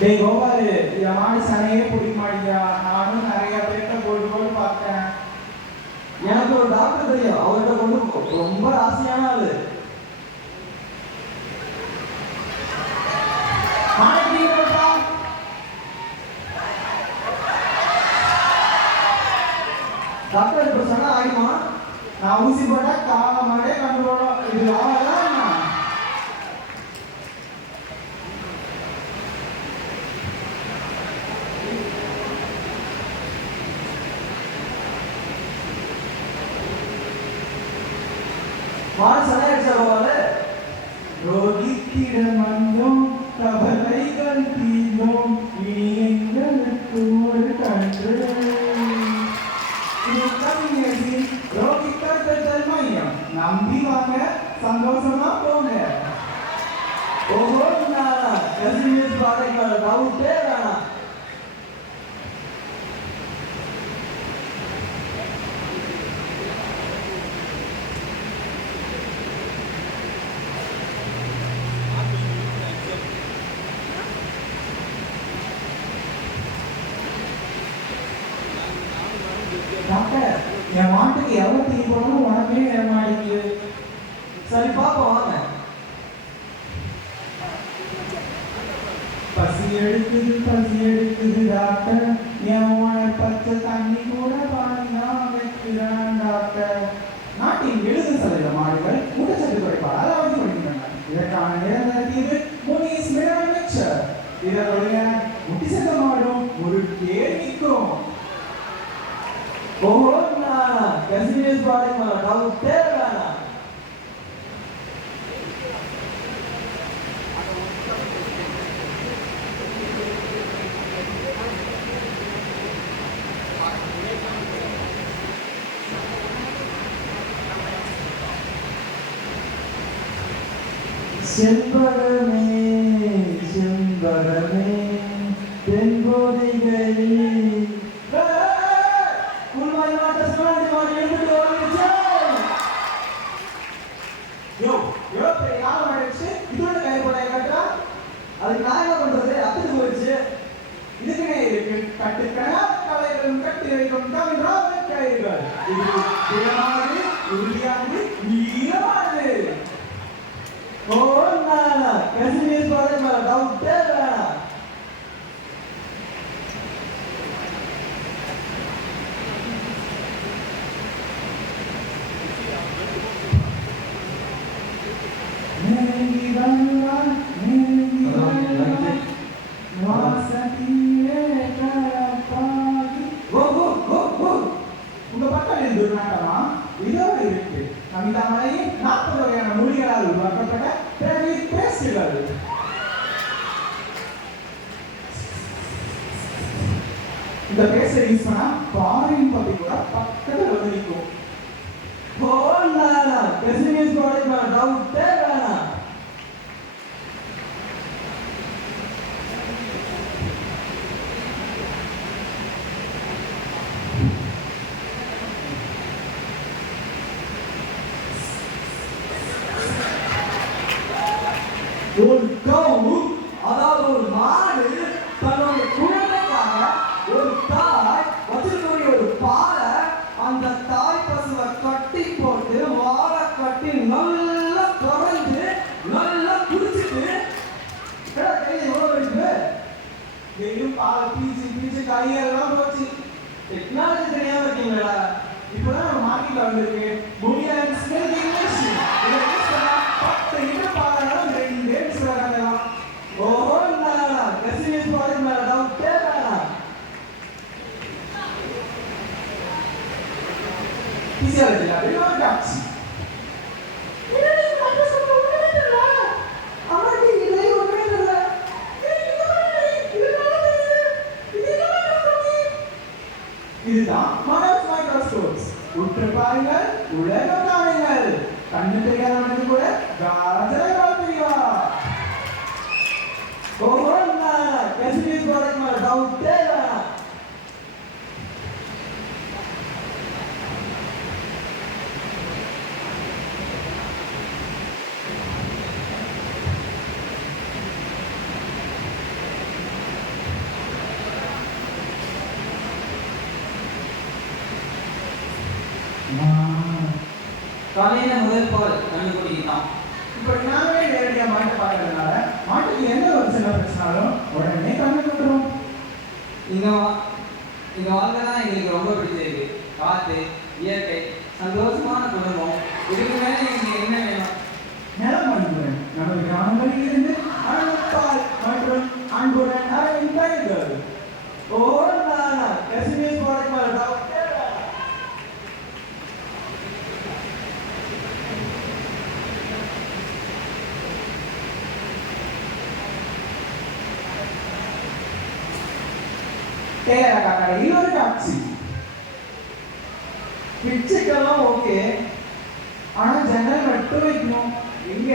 டேய் கோபாலு, இந்த மாடு சனையே பிடிக்க மாட்டேங்கிறா. நானும் நிறைய பேர்கிட்ட போட்டு போட்டு பார்த்தேன். எனக்கு ஒரு டாக்டர் தெரியும், அவர்கிட்ட கொண்டு போ. ரொம்ப ராசியான ஆளு. டாக்டர் இப்ப சொன்னா ஆகுமா? நான் ஊசி போட்டா கால மாடே கண்டுபிடும். இது ஆகலாம். மாடு சனை அடிச்சா போவாரு. ரோகித்திடம் வந்தோம், கவலைகள் தீர்ந்தோம், இனி எங்களுக்கு ஒரு கன்று. இது கவிஞரி ரோகித்தல் மையம். நம்பி வாங்க, சந்தோஷமா போங்க. ஓஹோ, நான் கசினியஸ் பாடல்கள டவுட்டே வேணாம். டாக்டர், என் மாட்டுக்கு எவ்வளவு தீ போடணும் உனக்கே ஏமாடிக்கு. சரி பாப்போம் வாங்க. பசி எடுக்குது டாக்டர். என் பச்சை தண்ணி கூட பாருங்க வைக்கிறான் டாக்டர். நாட்டின் 70% மாடுகள் ஊட்டச்சத்து குறைபாடால் அவதிப்படுகின்றன. இதற்கான நிரந்தர தீர்வு முனிஸ் மினரல் மிக்சர். இதனுடைய முட்டிசத்த மாடும் முறுக்கே நிற்கும். ஓஹோ, நான் கசினியஸ் பாடல்கள டவுட்டே வேணாம். செம்பகமே செம்பகமே தென்போதைகளில் அதுக்கு நான் என்ன பண்றது? அத்துட்டு போயிடுச்சு. இதுக்குனே இருக்கு கட்டுக்கணா கலைகளும் கட்டி வைக்கும் கவிராக கயிறுகள். இது திறமானது, உறுதியானது, நீளமானது. ஓ, நான் கசினியஸ் பாடல்கள டவுட்டே வேணாம். உங்க பக்கம் இருந்து நாட்டமா இதோடு இருக்கு. கவிதாமலையின் 40 வகையான மொழிகளால் உருவாக்கப்பட்ட பிறவி பேஸ்டுகள். இந்த பேஸ்டை யூஸ் பண்ணா பாரின் பத்தி கூட பக்கத்துல வந்து நிற்கும். ஓ, நான் கசினியஸ் பாடல்கள டவுட்டே வேணாம். ஒரு கவு, அதாவது ஒரு மாடு தன்னுடைய குழந்தைக்காக ஒரு தாய் வச்சிருக்கக்கூடிய ஒரு பாலை அந்த தாய் பசுவை கட்டி போட்டு வாழை கட்டி நல்லா குறைஞ்சு நல்லா குடிச்சிட்டு கையில எவ்வளவு இருக்கு? வெறும் பால் பீச்சு கையெல்லாம் போச்சு. டெக்னாலஜி தெரியாம இருக்கீங்களா? இப்பதான் நம்ம மார்க்கெட்ல வந்திருக்கு புலியன்ஸ் மில்க் இங்கிலீஷ். இதை யூஸ் பண்ணா 10 லிட்டர் பாலாலும் 2 டேஸ் வரலாம். ஓஹோ, நான் கசினியஸ் பாடல்கள டவுட்டே வேணாம். பிசியாலஜி லேபில் டாக்ஸ். இதுதான் மனோஸ் மைக்ரோஸ்கோப்ஸ். உற்று பாருங்கள், உலகம் காணுங்கள். கண்ணு தெரியாதவனுக்கு கூட காஜலை பார்த்துறியா? ஓஹோ, நான் கசினியஸ் பாடல்கள டவுட்டே வேணாம். காலையில முதல் பால் கண்டுபிடிக்கு தான். இப்படி நாங்களே நேரடியாக மாட்டை பார்க்கறதுனால மாட்டுக்கு எந்த ஒரு சின்ன பிரச்சனாலும் உடனே கண்ணு விட்டுரும். இங்க இங்க வாழ்க்கை தான் எங்களுக்கு ரொம்ப பிடிச்சிருக்கு. காத்து, இயற்கை, சந்தோஷமான குடும்பம், இதுக்கு மேலே எங்களுக்கு என்ன வேணும்? நிலம் அன்புடன் நமது கிராமங்களில் இருந்து அன்புப்பால் மற்றும் அன்புடன் அரவிந்தார்கள். ஓடனா கசிமீர் போடக்கூடாது டாக்டர். டேலர் கடையில் ஒரு காட்சி. பிச்சைக்கெல்லாம் ஓகே. ஆனா ஜன்னல் மட்டும் வைக்கணும். எங்க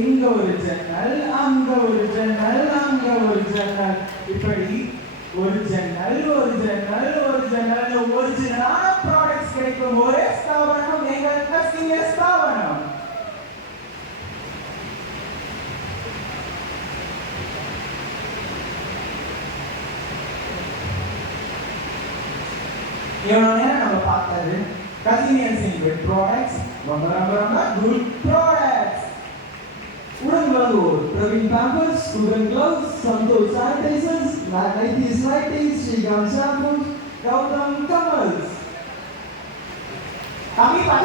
இங்க ஒரு ஜன்னல், அங்க ஒரு ஜன்னல், அங்க ஒரு ஜன்னல், இப்படி ஒரு ஜன்னல் ஒரு ஜன்னல் ஒரு ஜன்னல் ஒரிஜினலான ப்ராடக்ட்ஸ் கிடைக்கும் ஒரே ஸ்தாபனம் எங்கள் கசிய ஸ்தாபனம். இவ்வளவு நேரம் நம்ம பார்த்தது கசினியர்ஸின் குட் ப்ராடக்ட்ஸ், ரொம்ப ரொம்ப ரொம்ப குட் ப்ராடக்ட்ஸ். உடன் வழங்குவோர் Praveen Pampers, Guhan gloves, Santhosh sanitizers, nighties lightings, Srikanth shampoos, Gautham கமல்ஸ். கம்மி பண்ண